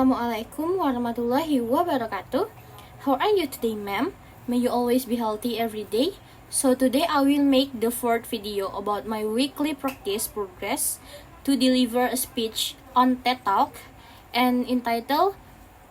Assalamualaikum warahmatullahi wabarakatuh. How are you today, ma'am? May you always be healthy every day. So today I will make the fourth video about my weekly practice progress to deliver a speech on TED Talk and entitled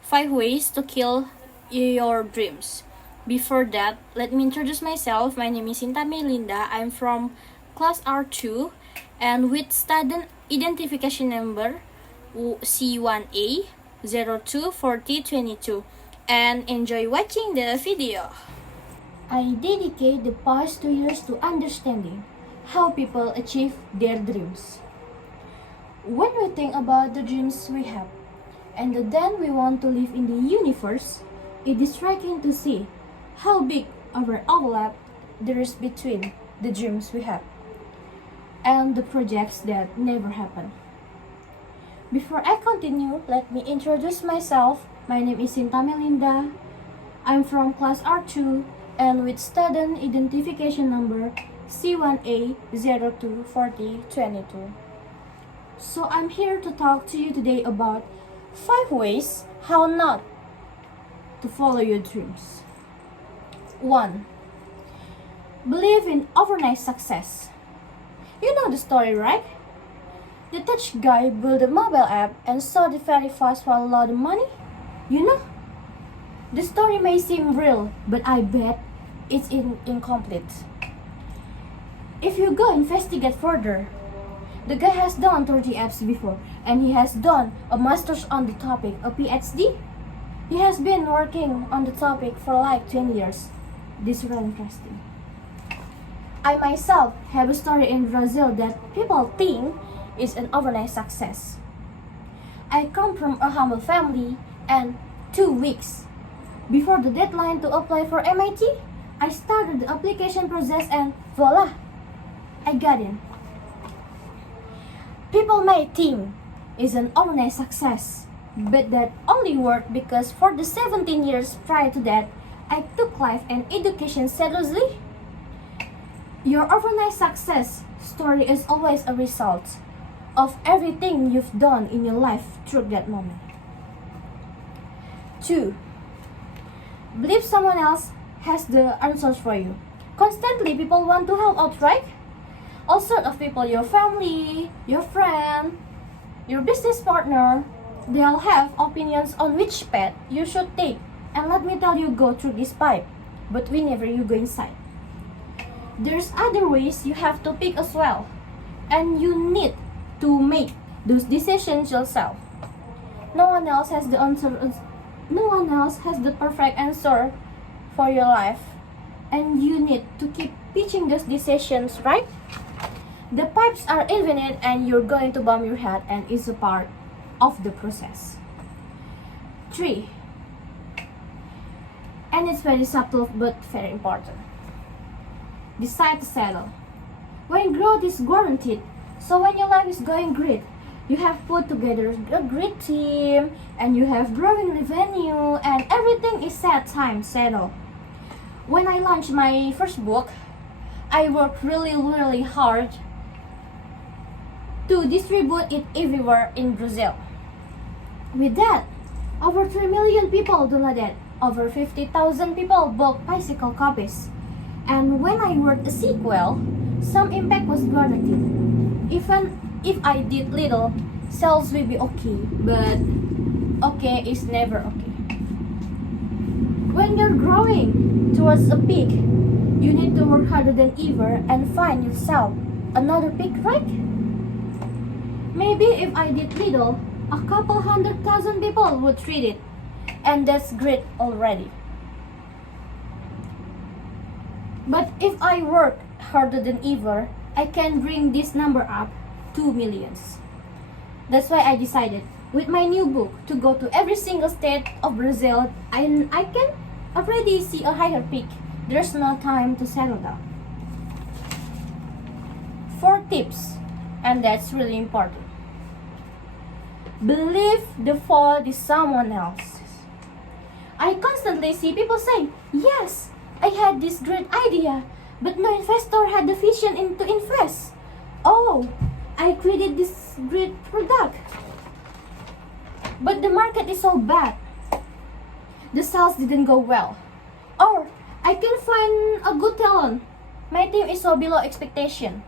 5 Ways to Kill Your Dreams. Before that, let me introduce myself. My name is Sinta Meilinda. I'm from class R2 and with student identification number C1A 024022, and enjoy watching the video. I dedicate the past 2 years to understanding how people achieve their dreams. When we think about the dreams we have and then we want to live in the universe, it is striking to see how big of an overlap there is between the dreams we have and the projects that never happen. Before I continue, let me introduce myself. My name is Sinta Meilinda. I'm from class R2 and with student identification number C1A 024022. So I'm here to talk to you today about 5 ways how not to follow your dreams. 1. Believe in overnight success. You know the story, right? The tech guy built a mobile app and sold it very fast for a lot of money. You know? The story may seem real, but I bet it's incomplete. If you go investigate further, the guy has done 30 apps before and he has done a master's on the topic, a PhD. He has been working on the topic for like 20 years. This is really interesting. I myself have a story in Brazil that people think is an overnight success. I come from a humble family and 2 weeks before the deadline to apply for MIT, I started the application process and voila, I got in. People may think it's an overnight success, but that only worked because for the 17 years prior to that, I took life and education seriously. Your overnight success story is always a result of everything you've done in your life through that moment. 2. Believe someone else has the answers for you. Constantly people want to help out, right? All sorts of people, your family, your friend, your business partner, they all have opinions on which path you should take. And let me tell you, go through this pipe, but whenever you go inside, there's other ways you have to pick as well, and you need to make those decisions yourself. No one else has the answer. No one else has the perfect answer for your life, and you need to keep pitching those decisions, right? The pipes are infinite, and you're going to bump your head, and it's a part of the process. 3. And it's very subtle but very important. Decide to settle. When growth is guaranteed, so when your life is going great, you have put together a great team and you have growing revenue and everything is set time settled. When I launched my first book, I worked really hard to distribute it everywhere in Brazil. With that, over 3 million people downloaded, over 50,000 people bought bicycle copies. And when I wrote a sequel, some impact was guaranteed. Even if I did little, sales will be okay, but okay is never okay. When you're growing towards a peak, you need to work harder than ever and find yourself another peak, right? Maybe if I did little, a couple 100,000 people would read it, and that's great already. But if I work harder than ever, I can bring this number up to millions. That's why I decided with my new book to go to every single state of Brazil, and I can already see a higher peak. There's no time to settle down. 4 tips, and that's really important. Believe the fault is someone else's. I constantly see people saying, yes, I had this great idea, but no investor had the vision to invest. Oh, I created this great product. but the market is so bad. The sales didn't go well. Or I can find a good talent. My team is so below expectation.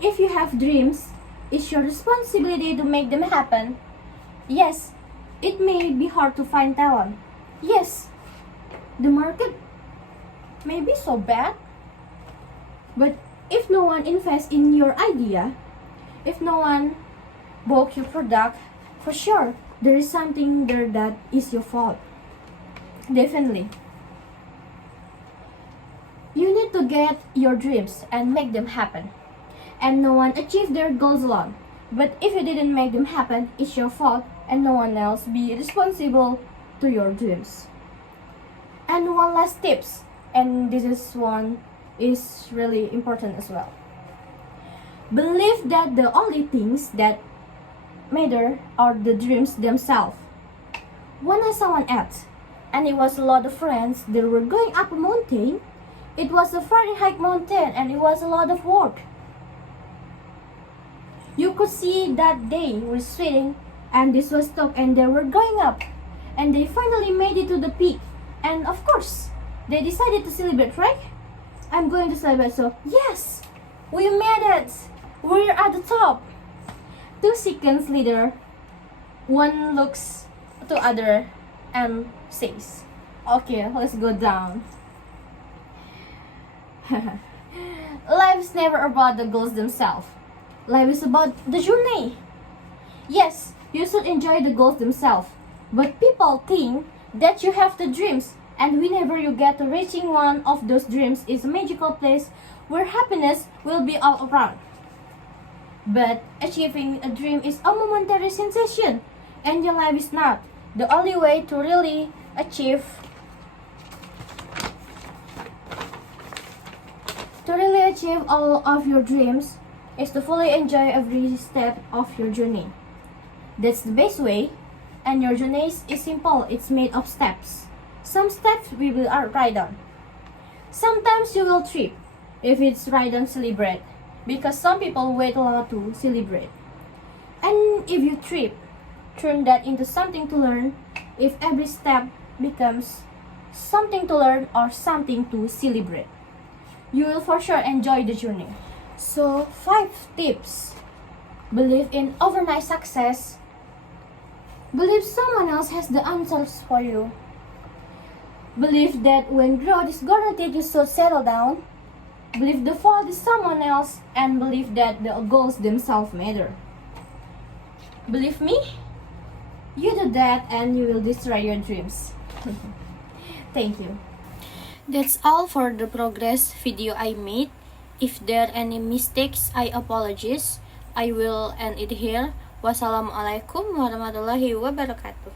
If you have dreams, it's your responsibility to make them happen. Yes, it may be hard to find talent. Yes, the market may be so bad. But if no one invests in your idea, if no one bought your product, for sure, there is something there that is your fault. Definitely. You need to get your dreams and make them happen. And no one achieved their goals alone. But if you didn't make them happen, it's your fault and no one else be responsible to your dreams. And one last tips, and one is really important as well. Believe that the only things that matter are the dreams themselves. When I saw an ad, and it was a lot of friends that were going up a mountain, it was a very high mountain and it was a lot of work. You could see that they were sweating and this was stuck and they were going up and they finally made it to the peak. And of course, they decided to celebrate, right? I'm going to celebrate, so yes, we made it. We're at the top. 2 seconds later, one looks to other and says, okay, let's go down. Life is never about the goals themselves. Life is about the journey. Yes, you should enjoy the goals themselves. But people think that you have the dreams, and whenever you get to reaching one of those dreams is a magical place where happiness will be all around. But achieving a dream is a momentary sensation, and your life is not. The only way to really achieve all of your dreams is to fully enjoy every step of your journey. That's the best way, and your journey is simple. It's made of steps. Some steps we will ride on. Sometimes you will trip. If it's ride on, celebrate, because some people wait a lot to celebrate. And if you trip, turn that into something to learn. If every step becomes something to learn or something to celebrate, you will for sure enjoy the journey. So 5 tips. Believe in overnight success. Believe someone else has the answers for you. Believe that when growth is guaranteed, you should settle down. Believe the fault is someone else, and believe that the goals themselves matter. Believe me, you do that and you will destroy your dreams. Thank you. That's all for the progress video I made. If there are any mistakes, I apologize. I will end it here. Wassalamualaikum warahmatullahi wabarakatuh.